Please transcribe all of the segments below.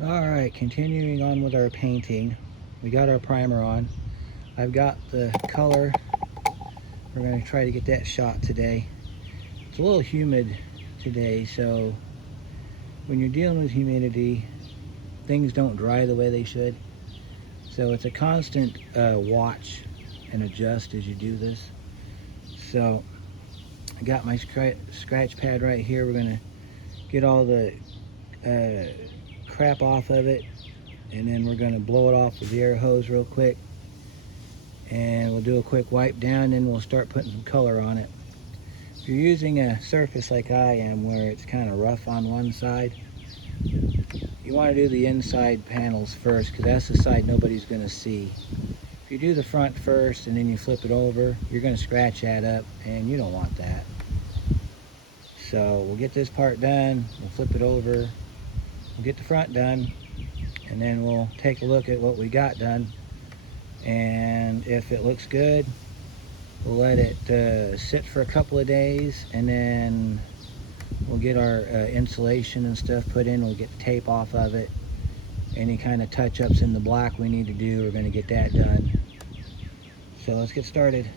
Alright, continuing on with our painting. We got our primer on. I've got the color. We're going to try to get that shot today. It's a little humid today, so when you're dealing with humidity, things don't dry the way they should. So it's a constant watch and adjust as you do this. So I got my scratch pad right here. We're going to get all the crap off of it, and then we're going to blow it off with the air hose real quick, and we'll do a quick wipe down, and we'll start putting some color on it. If you're using a surface like I am where it's kind of rough on one side, you want to do the inside panels first, because that's the side nobody's going to see. If you do the front first and then you flip it over, you're going to scratch that up, and you don't want that. So we'll get this part done, we'll flip it over, we'll get the front done, and then we'll take a look at what we got done. And if it looks good, we'll let it sit for a couple of days, and then we'll get our insulation and stuff put in. We'll get the tape off of it. Any kind of touch-ups in the black we need to do, we're going to get that done. So let's get started.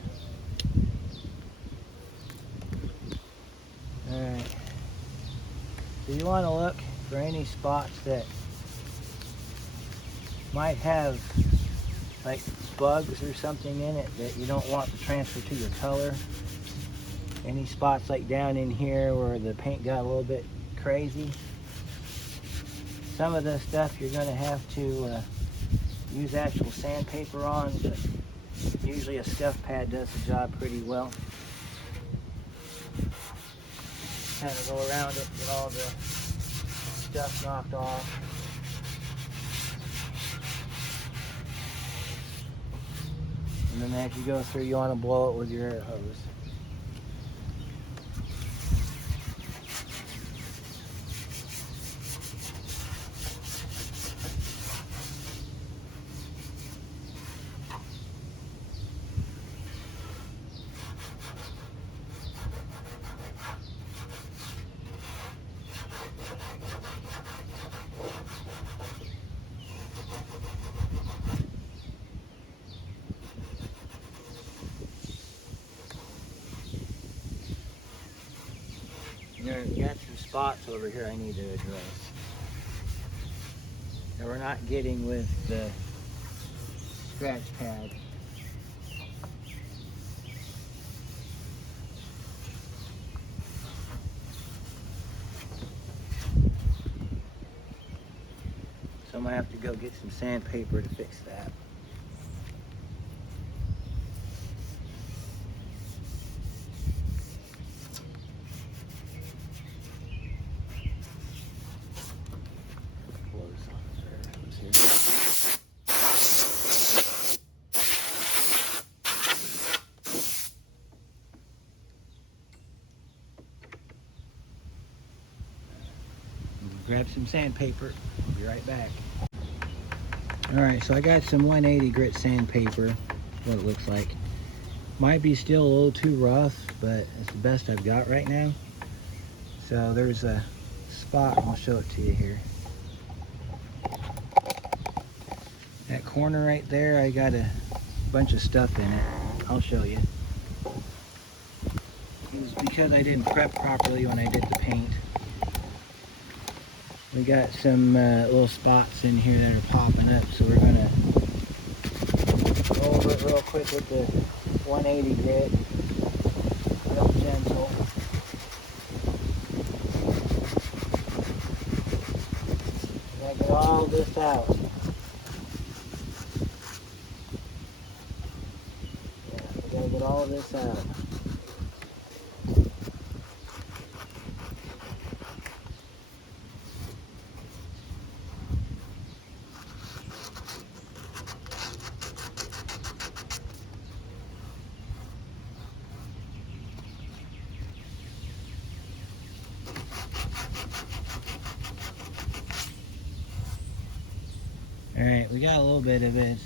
Alright, so you want to look for any spots that might have like bugs or something in it that you don't want to transfer to your color. Any spots like down in here where the paint got a little bit crazy. Some of the stuff you're going to have to use actual sandpaper on, but usually a scuff pad does the job pretty well. Kind of go around it, get all the stuff knocked off. And then as you go through, you want to blow it with your air hose. You got some spots over here I need to address that we're not getting with the scratch pad. So I'm going to have to go get some sandpaper to fix that. Grab some sandpaper. I'll be right back. Alright, so I got some 180 grit sandpaper, what it looks like. Might be still a little too rough, but it's the best I've got right now. So there's a spot, I'll show it to you here. That corner right there, I got a bunch of stuff in it. I'll show you. It was because I didn't prep properly when I did the paint. We got some little spots in here that are popping up, so we're going to go over it real quick with the 180 grit. Real gentle. Gotta get all this out. Yeah, we gotta get all this out. Alright, we got a little bit of it.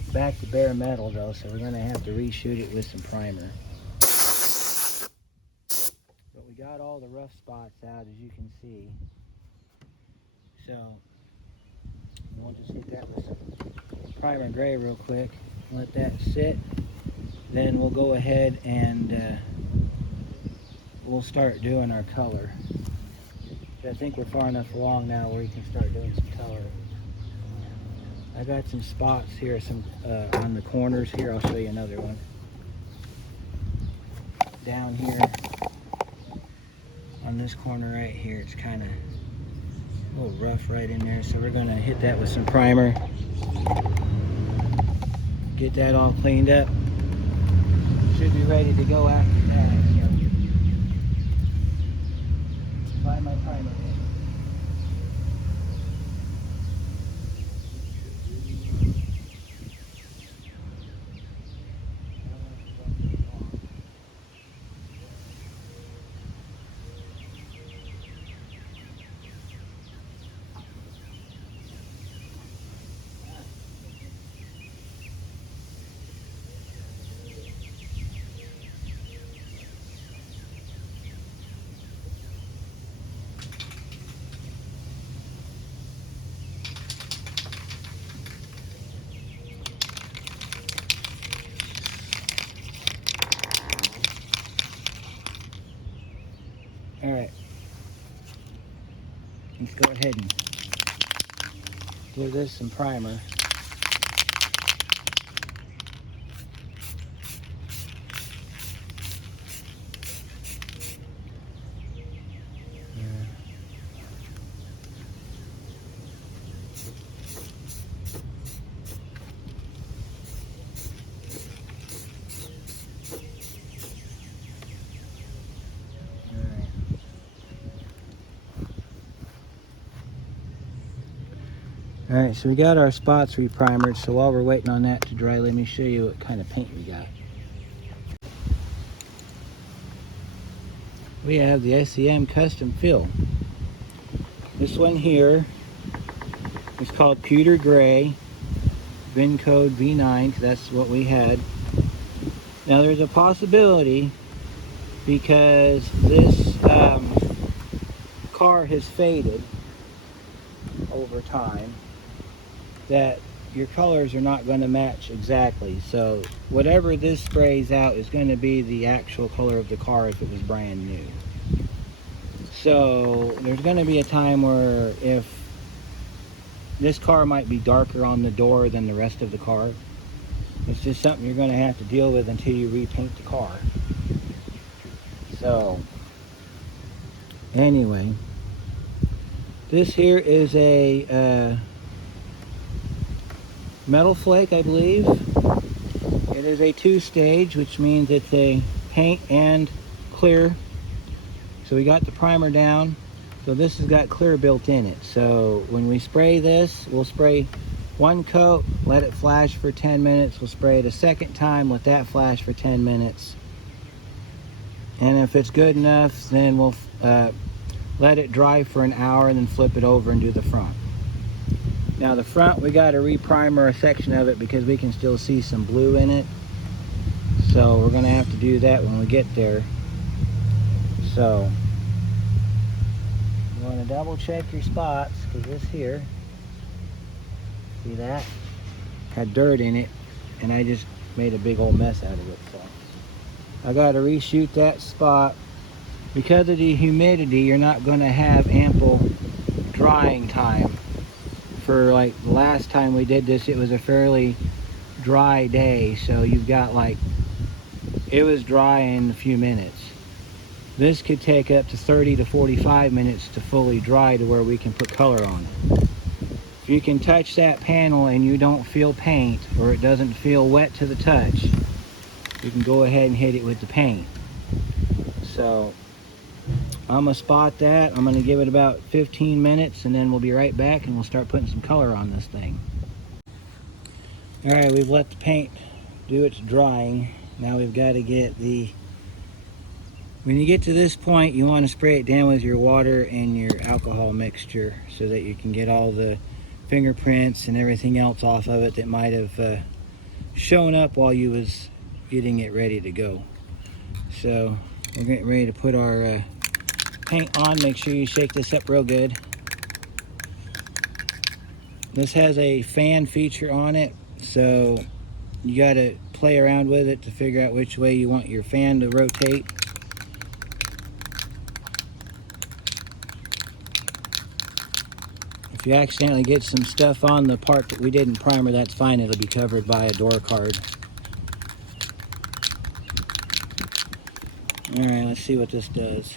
It's back to bare metal though, so we're going to have to reshoot it with some primer. But we got all the rough spots out, as you can see. So we'll just hit that with some primer gray real quick. Let that sit. Then we'll go ahead and we'll start doing our color. I think we're far enough along now where we can start doing some color. I got some spots here, some on the corners here. I'll show you another one. Down here on this corner right here, it's kind of a little rough right in there, so we're going to hit that with some primer. Get that all cleaned up. Should be ready to go after that. Find my primer. All right, let's go ahead and give this some primer. All right, so we got our spots re-primered, so while we're waiting on that to dry, let me show you what kind of paint we got. We have the SEM Custom Fill. This one here is called Pewter Gray, VIN code V9, because that's what we had. Now there's a possibility, because this car has faded over time, that your colors are not going to match exactly. So whatever this sprays out is going to be the actual color of the car if it was brand new. So there's going to be a time where if this car might be darker on the door than the rest of the car, it's just something you're going to have to deal with until you repaint the car. So anyway, this here is a metal flake, I believe. It is a 2-stage, which means it's a paint and clear. So we got the primer down. So this has got clear built in it. So when we spray this, we'll spray one coat, let it flash for 10 minutes. We'll spray it a second time, let that flash for 10 minutes. And if it's good enough, then we'll let it dry for an hour and then flip it over and do the front. Now the front, we got to re-primer a section of it because we can still see some blue in it. So we're going to have to do that when we get there. So you want to double check your spots, because this here, see that? Had dirt in it, and I just made a big old mess out of it. So I got to reshoot that spot. Because of the humidity, you're not going to have ample drying time. For like the last time we did this, it was a fairly dry day, so you've got like, it was dry in a few minutes. This could take up to 30 to 45 minutes to fully dry to where we can put color on it. If you can touch that panel and you don't feel paint, or it doesn't feel wet to the touch, you can go ahead and hit it with the paint. So I'm gonna spot that. I'm gonna give it about 15 minutes and then we'll be right back and we'll start putting some color on this thing. All right, we've let the paint do its drying. Now we've got to get the, when you get to this point, you want to spray it down with your water and your alcohol mixture so that you can get all the fingerprints and everything else off of it that might have shown up while you was getting it ready to go. So we're getting ready to put our paint on. Make sure you shake this up real good. This has a fan feature on it, so you got to play around with it to figure out which way you want your fan to rotate. If you accidentally get some stuff on the part that we didn't primer, that's fine. It'll be covered by a door card. All right, let's see what this does.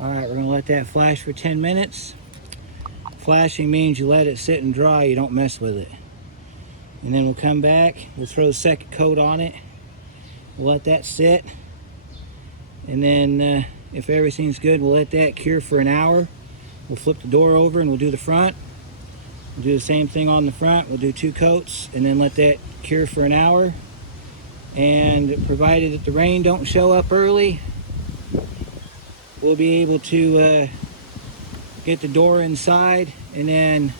All right, we're gonna let that flash for 10 minutes. Flashing means you let it sit and dry, you don't mess with it. And then we'll come back, we'll throw the second coat on it, we'll let that sit. And then if everything's good, we'll let that cure for an hour. We'll flip the door over and we'll do the front. We'll do the same thing on the front. We'll do 2 coats and then let that cure for an hour. And provided that the rain don't show up early, we'll be able to get the door inside. And then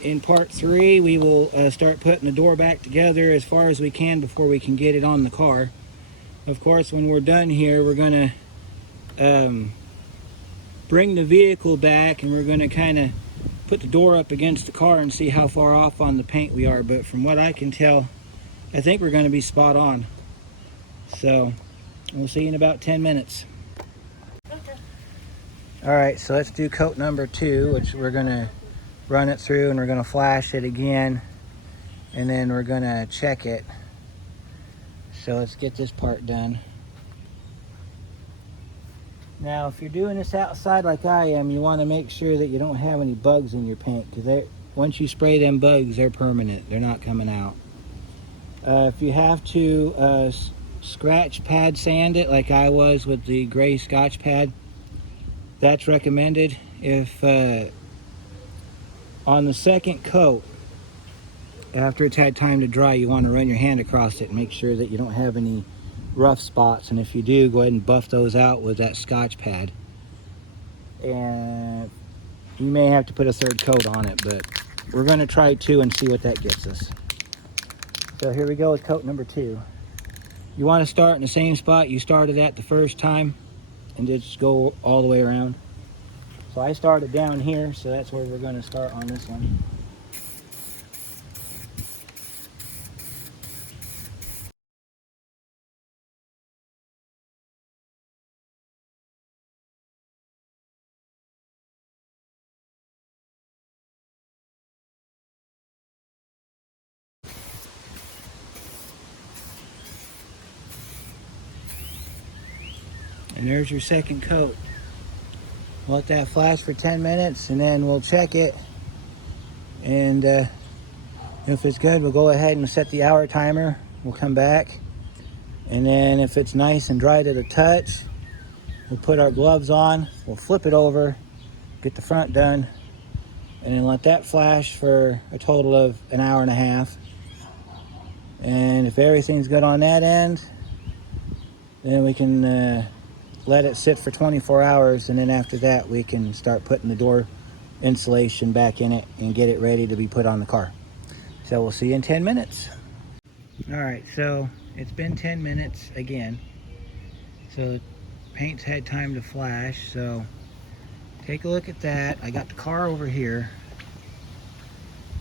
in part 3, we will start putting the door back together as far as we can before we can get it on the car. Of course, when we're done here, we're gonna bring the vehicle back and we're gonna kind of put the door up against the car and see how far off on the paint we are. But from what I can tell, I think we're gonna be spot on. So we'll see you in about 10 minutes. Okay. All right, so let's do coat number 2, which we're gonna run it through and we're gonna flash it again and then we're gonna check it. So let's get this part done. Now, if you're doing this outside like I am, you want to make sure that you don't have any bugs in your paint, because once you spray them bugs, they're permanent. They're not coming out. If you have to scratch pad sand it like I was with the gray Scotch pad, that's recommended. If on the second coat, after it's had time to dry, you want to run your hand across it and make sure that you don't have any rough spots. And if you do, go ahead and buff those out with that Scotch pad. And you may have to put a 3rd coat on it, but we're going to try 2 and see what that gets us. So here we go with coat number 2. You want to start in the same spot you started at the first time and just go all the way around. So I started down here, so that's where we're going to start on this one. And there's your second coat. We'll let that flash for 10 minutes and then we'll check it. And if it's good, we'll go ahead and set the hour timer. We'll come back. And then if it's nice and dry to the touch, we'll put our gloves on, we'll flip it over, get the front done, and then let that flash for a total of an hour and a half. And if everything's good on that end, then we can let it sit for 24 hours, and then after that we can start putting the door insulation back in it and get it ready to be put on the car. So we'll see you in 10 minutes. All right, so it's been 10 minutes again. So the paint's had time to flash, so take a look at that. I got the car over here.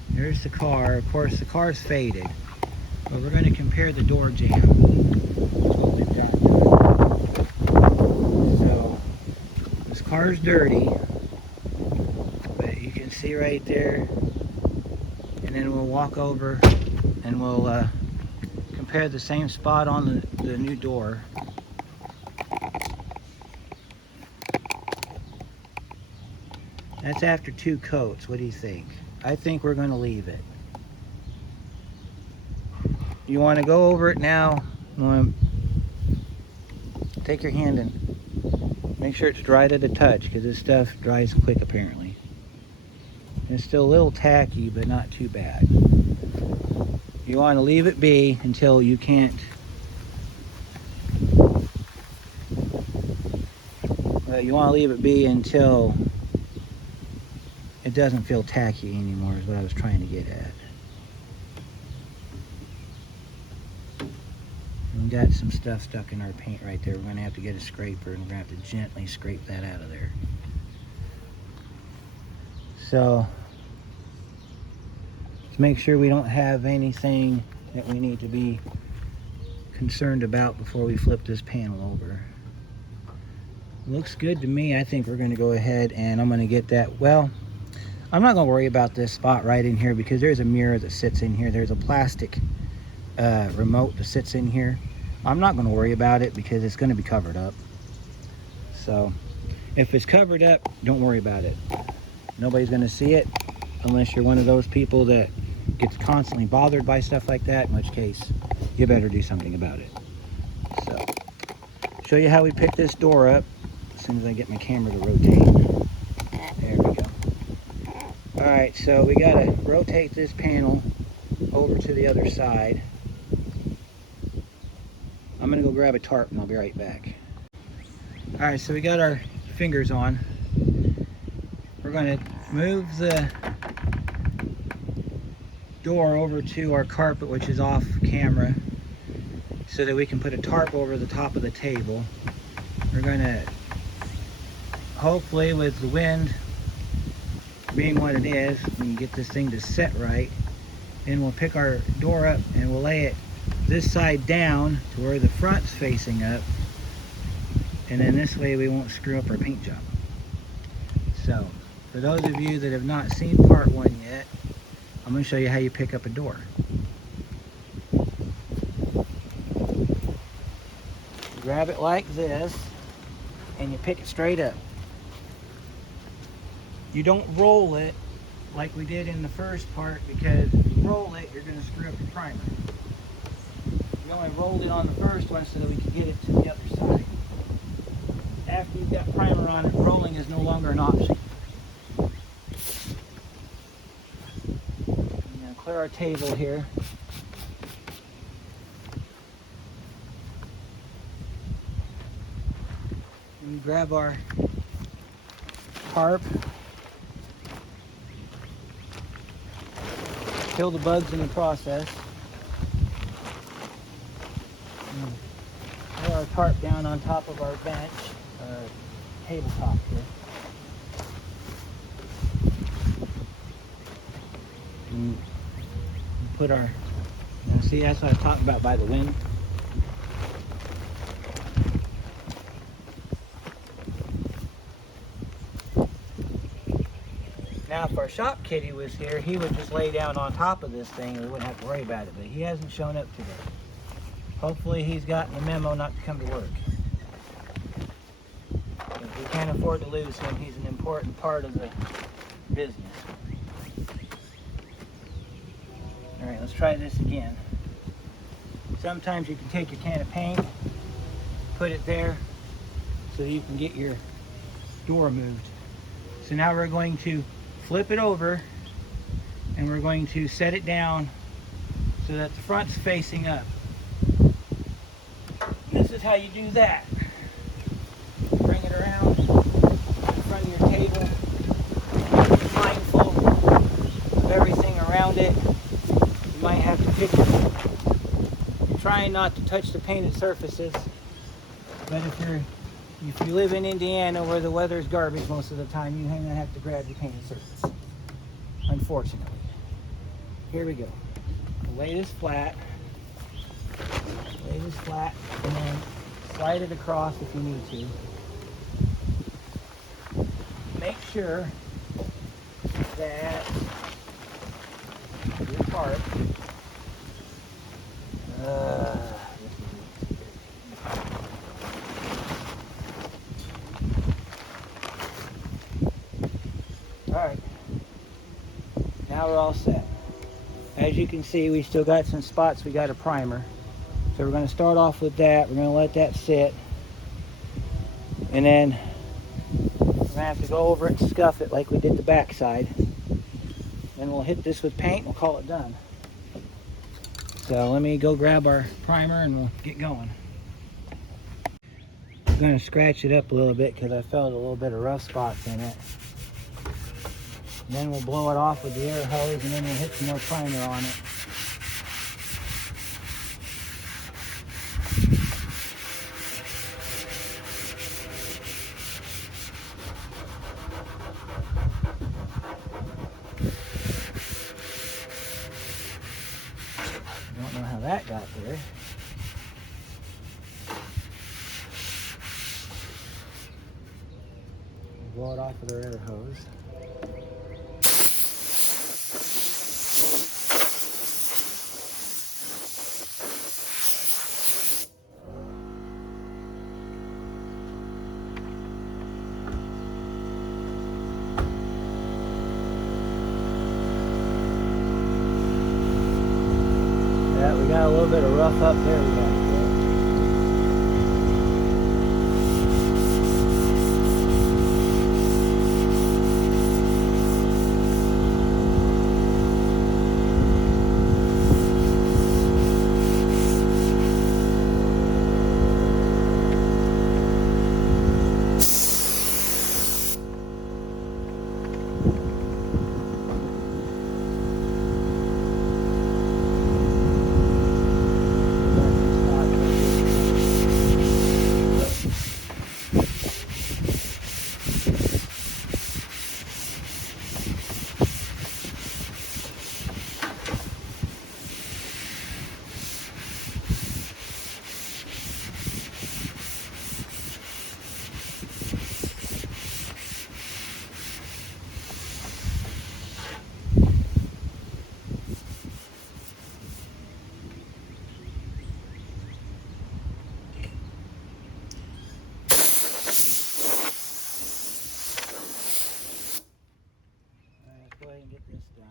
There's the car. Of course, the car's faded, but we're going to compare the door jamb. So this car's dirty, but you can see right there. And then we'll walk over and we'll compare the same spot on the new door. That's after 2 coats. What do you think? I think we're going to leave it. You want to go over it now. You want to take your hand and make sure it's dry to the touch, because this stuff dries quick apparently. It's still a little tacky, but not too bad. You want to leave it be until you can't. You want to leave it be until it doesn't feel tacky anymore, is what I was trying to get at. We got some stuff stuck in our paint right there. We're going to have to get a scraper, and we're going to have to gently scrape that out of there. So, let's make sure we don't have anything that we need to be concerned about before we flip this panel over. Looks good to me. I think we're going to go ahead and I'm going to get that. Well, I'm not going to worry about this spot right in here because there's a mirror that sits in here. There's a plastic remote that sits in here. I'm not going to worry about it because it's going to be covered up. So if it's covered up, don't worry about it. Nobody's going to see it unless you're one of those people that gets constantly bothered by stuff like that, in which case you better do something about it. So show you how we pick this door up as soon as I get my camera to rotate. There we go. All right, so we got to rotate this panel over to the other side. I'm gonna go grab a tarp and I'll be right back. All right, so we got our fingers on. We're gonna move the door over to our carpet, which is off camera, so that we can put a tarp over the top of the table. We're gonna, hopefully with the wind being what it is, we can get this thing to set right. And we'll pick our door up and we'll lay it this side down to where the front's facing up, and then this way we won't screw up our paint job. So for those of you that have not seen part one yet, I'm going to show you how you pick up a door. You grab it like this and you pick it straight up. You don't roll it like we did in the first part, because if you roll it, you're going to screw up your primer. We only rolled it on the first one so that we could get it to the other side. After you've got primer on it, rolling is no longer an option. I'm going to clear our table here. And we grab our tarp. Kill the bugs in the process. Put our tarp down on top of our bench, tabletop here. And put our, see, that's what I talked about by the wind. Now, if our shop kitty was here, he would just lay down on top of this thing and we wouldn't have to worry about it, but he hasn't shown up today. Hopefully he's gotten the memo not to come to work. If we can't afford to lose him, he's an important part of the business. All right, let's try this again. Sometimes you can take your can of paint, put it there so you can get your door moved. So now we're going to flip it over and we're going to set it down so that the front's facing up. This is how you do that. Bring it around in front of your table. Be mindful of everything around it. You might have to pick it. Trying not to touch the painted surfaces. But if you live in Indiana where the weather's garbage most of the time, you're going to have to grab your painted surface. Unfortunately. Here we go. Lay this flat. Lay this flat and then slide it across if you need to. Make sure that your tarp alright, now we're all set. As you can see, we still got some spots we got a primer. So we're going to start off with that. We're going to let that sit. And then we're going to have to go over it and scuff it like we did the back side. Then we'll hit this with paint and we'll call it done. So let me go grab our primer and we'll get going. I'm going to scratch it up a little bit because I felt a little bit of rough spots in it. And then we'll blow it off with the air hose and then we'll hit some more primer on it. I don't know how that got there. Blow it off with our air hose. Yeah, we got a little bit of rough up there. We got to go ahead and get this done.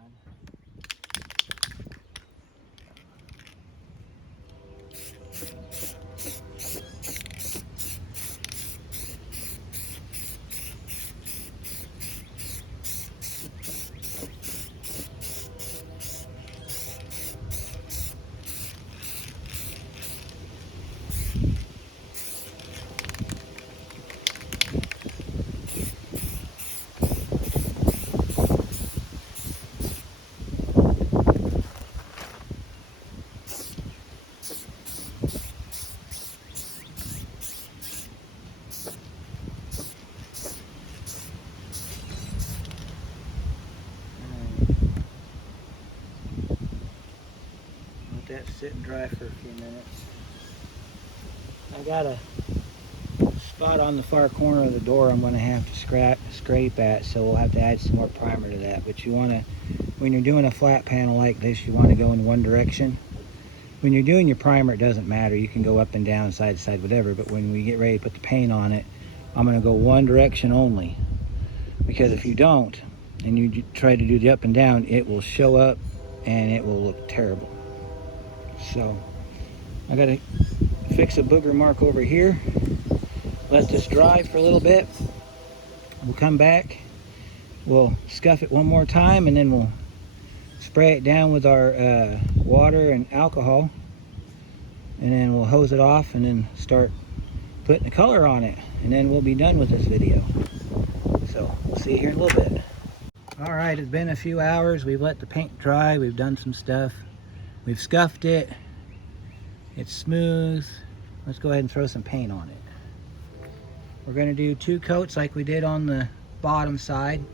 Let that sit and dry for a few minutes. I got a spot on the far corner of the door I'm going to have to scrape at, so we'll have to add some more primer to that. But you want to, when you're doing a flat panel like this, you want to go in one direction. When you're doing your primer, it doesn't matter. You can go up and down, side to side, whatever. But when we get ready to put the paint on it, I'm going to go one direction only. Because if you don't, and you try to do the up and down, it will show up and it will look terrible. So I got to fix a booger mark over here. Let this dry for a little bit. We'll come back. We'll scuff it one more time and then we'll spray it down with our water and alcohol. And then we'll hose it off and then start putting the color on it. And then we'll be done with this video. So we'll see you here in a little bit. All right, it's been a few hours. We've let the paint dry. We've done some stuff. We've scuffed it. It's smooth. Let's go ahead and throw some paint on it. We're going to do 2 coats like we did on the bottom side.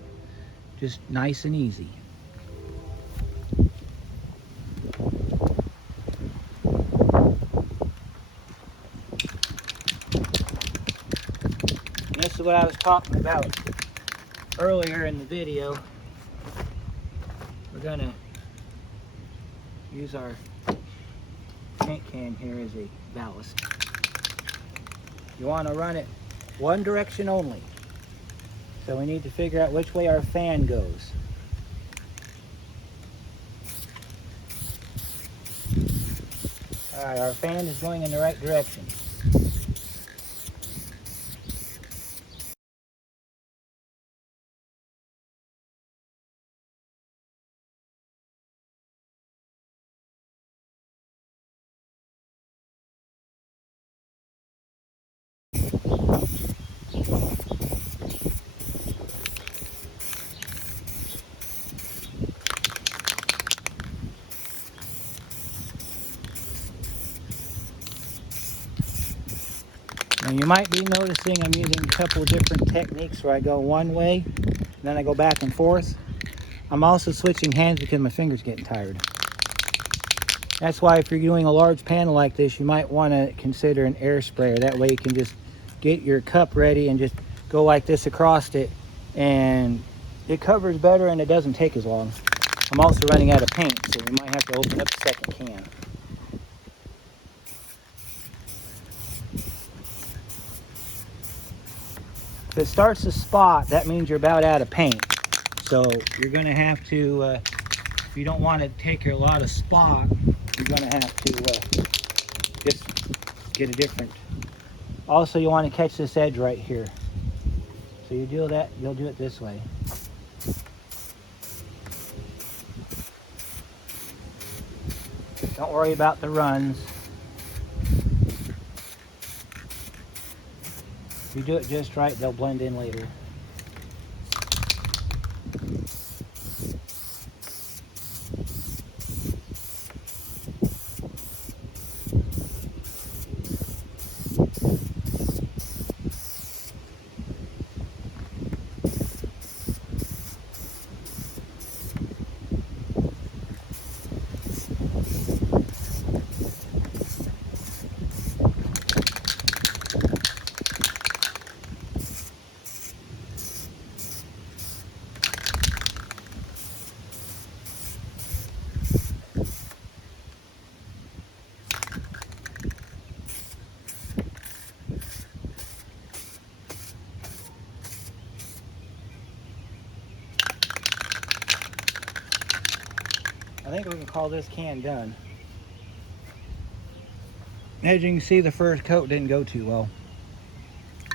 Just nice and easy. This is what I was talking about earlier in the video. We're going to use our paint can here as a ballast. You want to run it one direction only. So we need to figure out which way our fan goes. All right, our fan is going in the right direction. And you might be noticing I'm using a couple of different techniques where I go one way, and then I go back and forth. I'm also switching hands because my fingers getting tired. That's why if you're doing a large panel like this, you might want to consider an air sprayer. That way you can just get your cup ready and just go like this across it, and it covers better and it doesn't take as long. I'm also running out of paint, so we might have to open up the second can. If it starts to spot, that means you're about out of paint. So you're going to have to, if you don't want to take a lot of spot, you're going to have to just get a different. Also, you want to catch this edge right here. So you do that, you'll do it this way. Don't worry about the runs. If you do it just right, they'll blend in later. I think we can call this can done. As you can see, the first coat didn't go too well.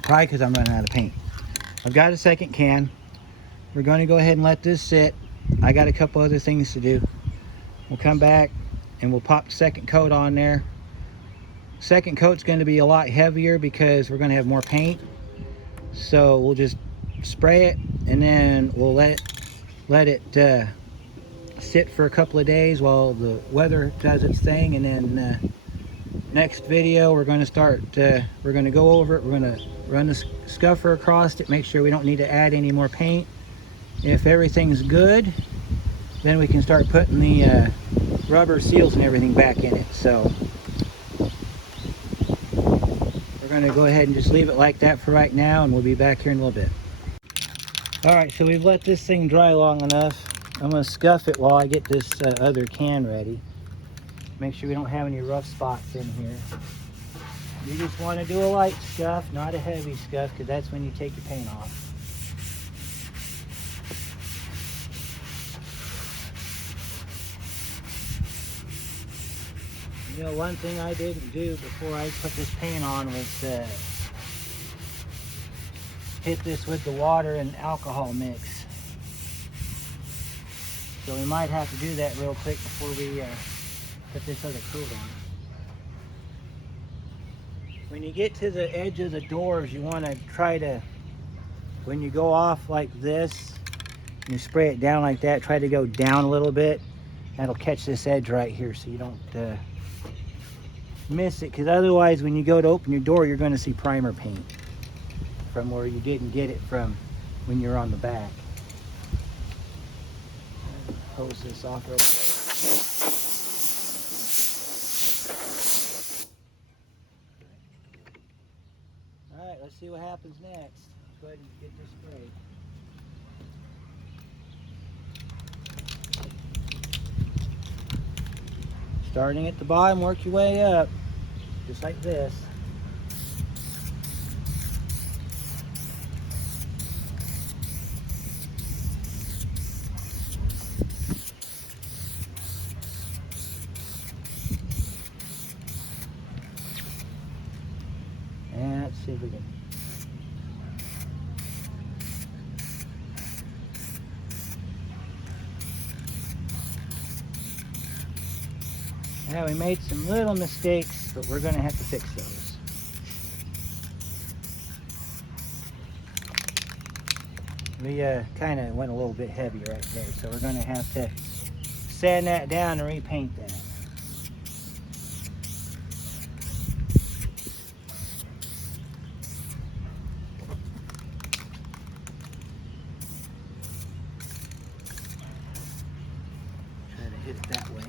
Probably because I'm running out of paint. I've got a second can. We're going to go ahead and let this sit. I got a couple other things to do. We'll come back and we'll pop the second coat on there. Second coat's going to be a lot heavier because we're going to have more paint. So we'll just spray it and then we'll let it sit for a couple of days while the weather does its thing, and then next video we're going to start we're going to go over it. We're going to run the scuffer across it, make sure we don't need to add any more paint. If everything's good, then we can start putting the rubber seals and everything back in it. So we're going to go ahead and just leave it like that for right now, and we'll be back here in a little bit. Alright, so we've let this thing dry long enough. I'm going to scuff it while I get this other can ready. Make sure we don't have any rough spots in here. You just want to do a light scuff, not a heavy scuff, because that's when you take your paint off. You know, one thing I didn't do before I put this paint on was hit this with the water and alcohol mix. So we might have to do that real quick before we put this other coat on. When you get to the edge of the doors, you want to try to, when you go off like this, and you spray it down like that, try to go down a little bit. That'll catch this edge right here so you don't miss it, because otherwise when you go to open your door, you're going to see primer paint from where you didn't get it from when you're on the back. Hose this off real quick. Alright, let's see what happens next. Go ahead and get this sprayed. Starting at the bottom, work your way up, just like this. And let's see if we can. Yeah, we made some little mistakes, but we're going to have to fix those. We kind of went a little bit heavy right there, so we're going to have to sand that down and repaint that. hit it that way.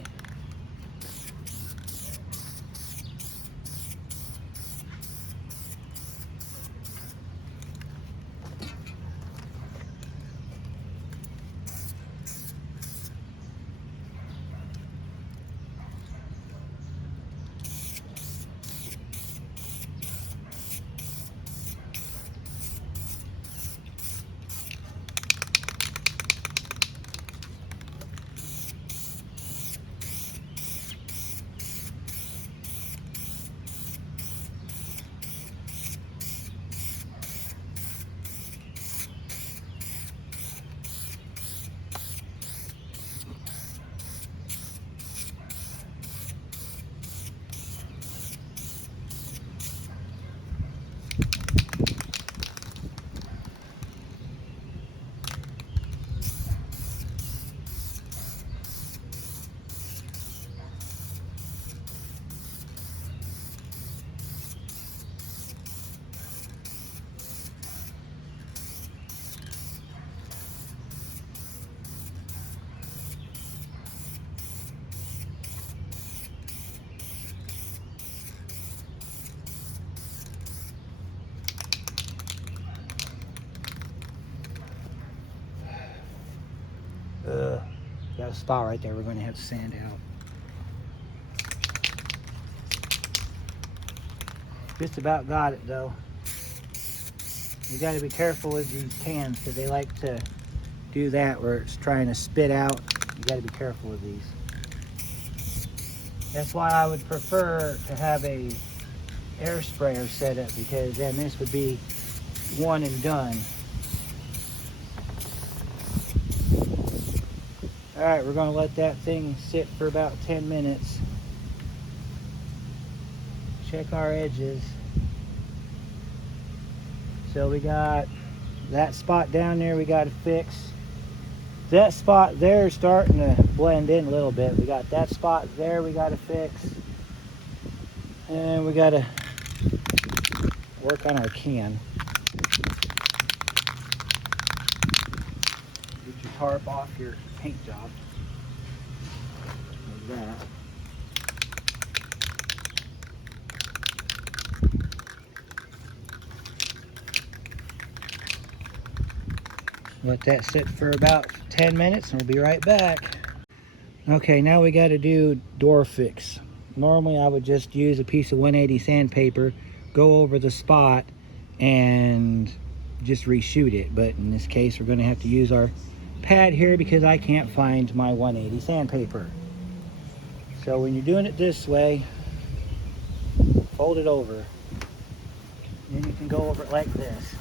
Got a spot right there we're going to have to sand out. Just about got it though. You got to be careful with these cans because they like to do that where it's trying to spit out. You got to be careful with these. That's why I would prefer to have a air sprayer set up, because then this would be one and done. All right, we're going to let that thing sit for about 10 minutes. Check our edges. So we got that spot down there we got to fix. That spot there is starting to blend in a little bit. We got that spot there we got to fix. And we got to work on our can. Get your tarp off your paint job. Like that. Let that sit for about 10 minutes and we'll be right back. Okay, now we got to do door fix. Normally I would just use a piece of 180 sandpaper, go over the spot and just reshoot it. But in this case we're going to have to use our pad here because I can't find my 180 sandpaper. So when you're doing it this way, fold it over. Then you can go over it like this.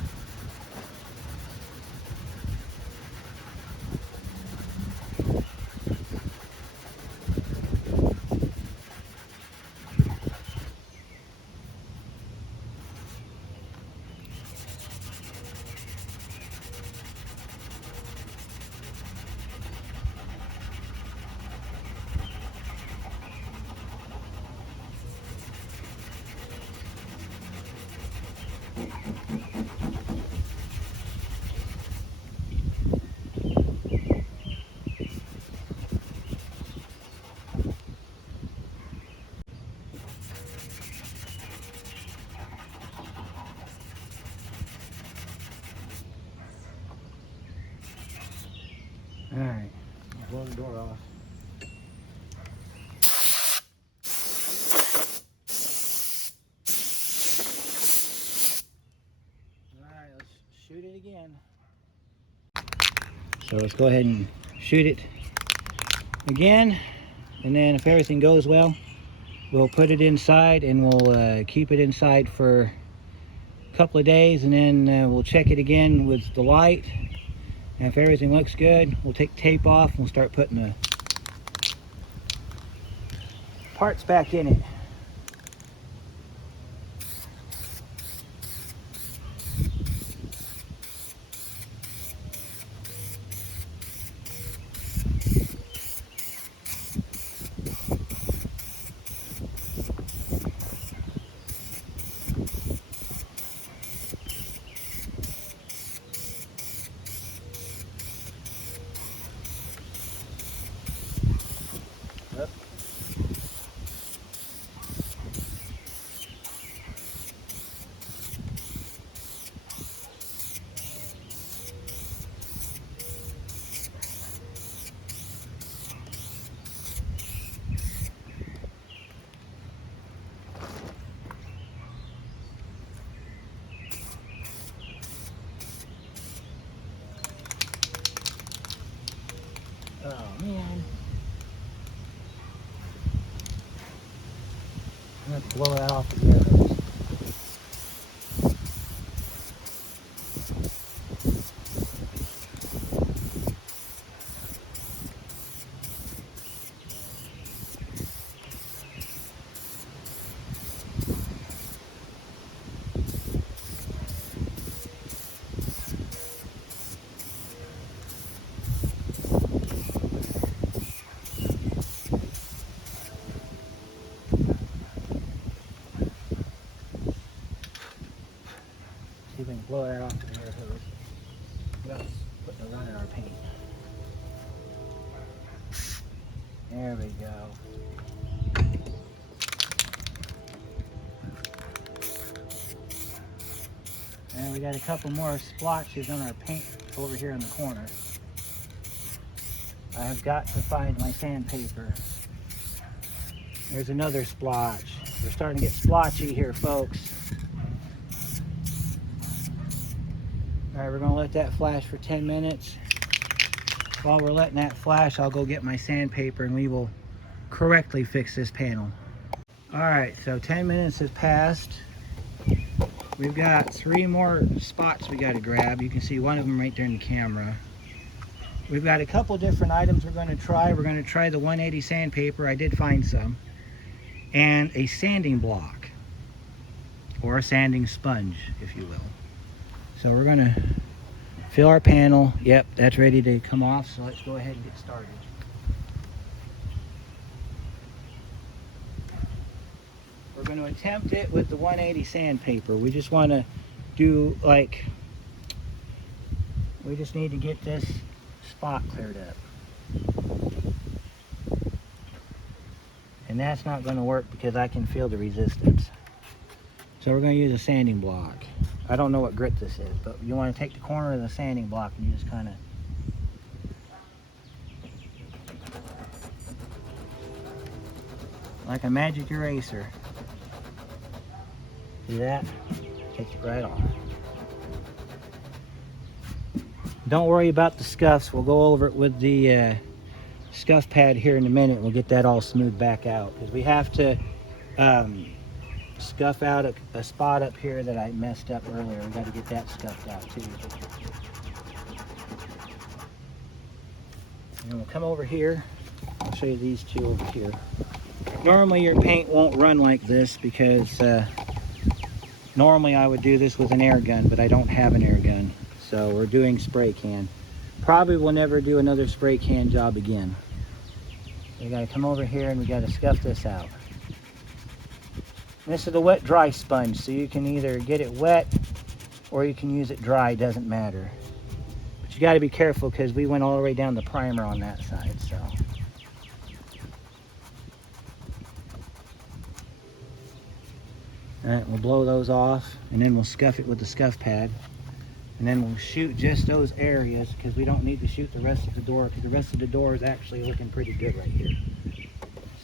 Alright, blow the door off. Alright, let's shoot it again. So let's go ahead and shoot it again. And then if everything goes well, we'll put it inside and we'll keep it inside for a couple of days. And then we'll check it again with the light. And if everything looks good, we'll take tape off and we'll start putting the parts back in it. Oh man. I'm gonna have to blow that off with the air hose. See if we can blow that off with the air hose. Without putting a run in our paint. There we go. And we got a couple more splotches on our paint over here in the corner. I have got to find my sandpaper. There's another splotch. We're starting to get splotchy here, folks. All right, we're gonna let that flash for 10 minutes. While we're letting that flash, I'll go get my sandpaper and we will correctly fix this panel. All right, so 10 minutes has passed. We've got 3 more spots we gotta grab. You can see one of them right there in the camera. We've got a couple different items we're gonna try. We're gonna try the 180 sandpaper. I did find some. And a sanding block, or a sanding sponge, if you will. So we're gonna fill our panel. Yep, that's ready to come off, so let's go ahead and get started. We're gonna attempt it with the 180 sandpaper. We just wanna do we just need to get this spot cleared up. And that's not gonna work because I can feel the resistance. So we're gonna use a sanding block. I don't know what grit this is, but you want to take the corner of the sanding block and you just kind of like a magic eraser. See that? Takes it right off. Don't worry about the scuffs. We'll go over it with the scuff pad here in a minute. We'll get that all smoothed back out because we have to scuff out a spot up here that I messed up earlier. We got to get that scuffed out too. And we'll come over here. I'll show you these two over here. Normally your paint won't run like this because normally I would do this with an air gun, but I don't have an air gun. So we're doing spray can. Probably will never do another spray can job again. We got to come over here and we got to scuff this out. This is a wet dry sponge, so you can either get it wet or you can use it dry, doesn't matter. But you got to be careful because we went all the way down the primer on that side, so. All right, we'll blow those off and then we'll scuff it with the scuff pad. And then we'll shoot just those areas because we don't need to shoot the rest of the door because the rest of the door is actually looking pretty good right here.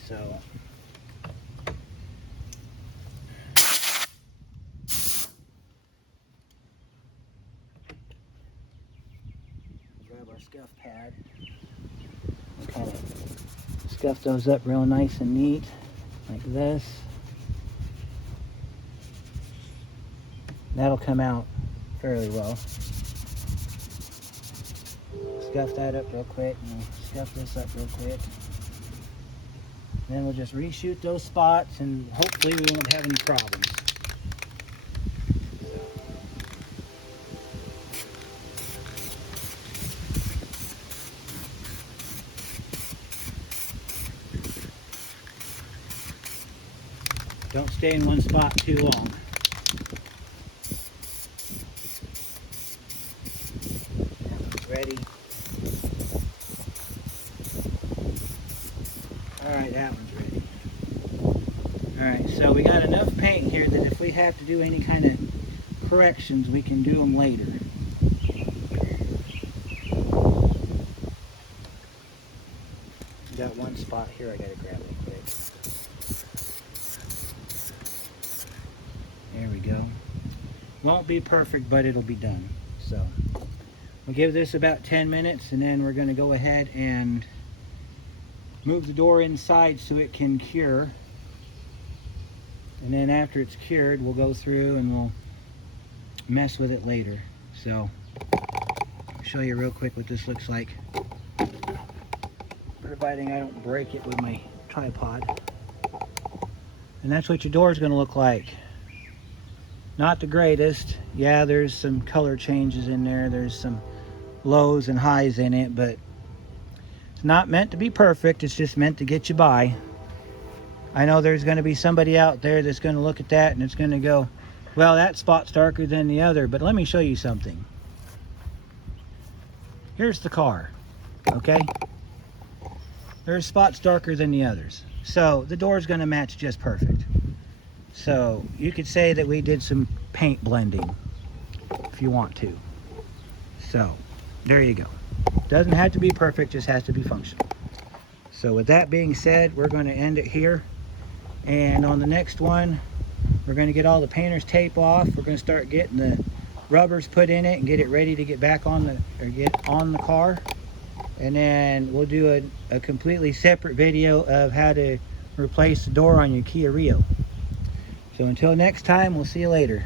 So. Grab our scuff pad. Kind of scuff those up real nice and neat like this. That'll come out fairly well. Scuff that up real quick and scuff this up real quick. Then we'll just reshoot those spots and hopefully we won't have any problems. Don't stay in one spot too long. Ready. Alright, that one's ready. Alright, so we got enough paint here that if we have to do any kind of corrections, we can do them later. Got one spot here I gotta grab real quick. There we go. Won't be perfect, but it'll be done. So We'll give this about 10 minutes and then we're going to go ahead and move the door inside so it can cure. And then after it's cured, we'll go through and we'll mess with it later. So I'll show you real quick what this looks like, providing I don't break it with my tripod. And that's what your door is going to look like. Not the greatest. Yeah, there's some color changes in there. There's some lows and highs in it, but it's not meant to be perfect. It's just meant to get you by. I know there's going to be somebody out there that's going to look at that and it's going to go, well, that spot's darker than the other. But let me show you something. Here's the car, okay? There's spots darker than the others. So the door is going to match just perfect. So you could say that we did some paint blending if you want to. So there you go. Doesn't have to be perfect, just has to be functional. So with that being said, we're going to end it here. And on the next one, we're going to get all the painter's tape off. We're going to start getting the rubbers put in it and get it ready to get back on the car. And then we'll do a completely separate video of how to replace the door on your Kia Rio. So until next time, we'll see you later.